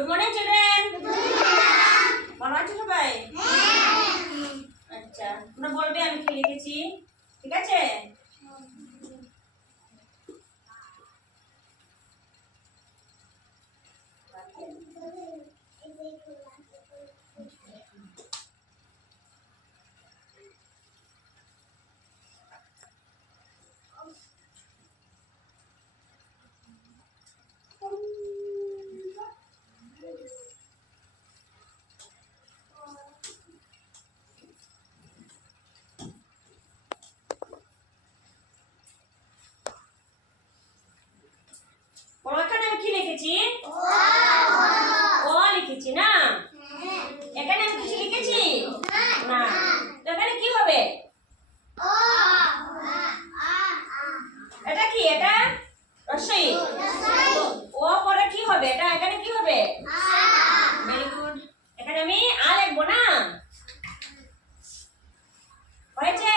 Good morning children. ভালো আছো সবাই? আচ্ছা, তোমরা বলবে আমি কি লিখেছি, ঠিক আছে? এখানে আমি কি লিখেছি? ও লিখেছি না? এখানে আমি কিছু লিখেছি না, তো এখানে কি হবে? এটা কি? এটা রস্বই। ও পরে কি হবে? এটা এখানে কি হবে? Very good. এখানে আমি আ লিখবো না? হয়েছে?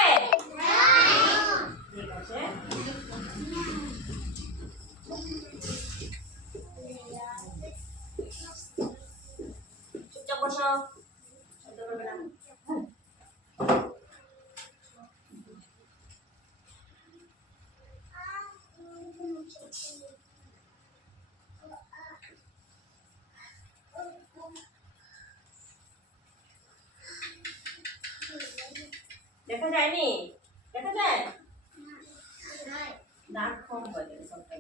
ঠিক আছে। চুপচাপ বসো, শব্দ করবে না। দেখা যায়নি? দেখা যায়? দাগ কম হয়ে যাবে সবটা।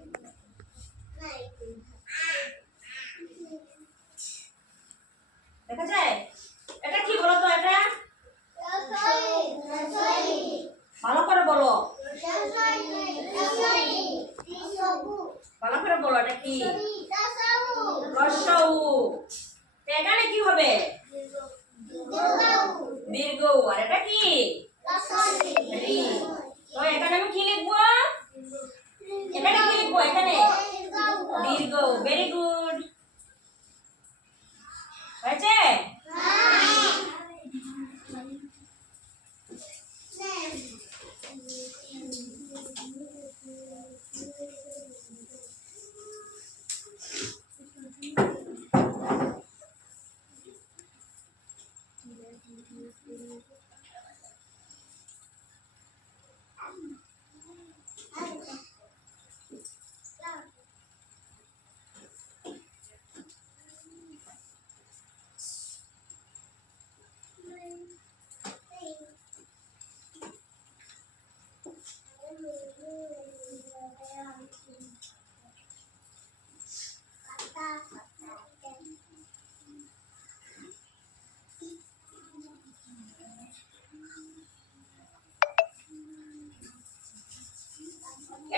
দেখা যায়? এটা কি বলো তো? এটা ভালো করে বলো, ভালো করে বলো। এটা কি? রস্বউ। এখানে কি হবে? দীর্ঘ। আর এটা কি? রি। তো এখানে আমি কি লিখবো? এখানে কি লিখবো? এখানে দীর্ঘ। Very good. হয়েছে?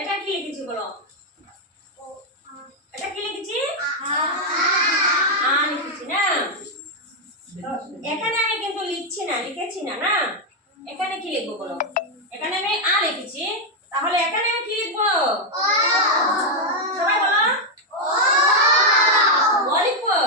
এটা কি লিখেছি বলো? এটা কি লিখেছি? আ লিখেছি না? এখানে আমি কিন্তু লিখছি না, লিখেছি না, না? এখানে কি লিখবো বলো? এখানে আমি আ লিখেছি, তাহলে এখানে আমি কি লিখবো? সবাই বলো, ও লিখবো।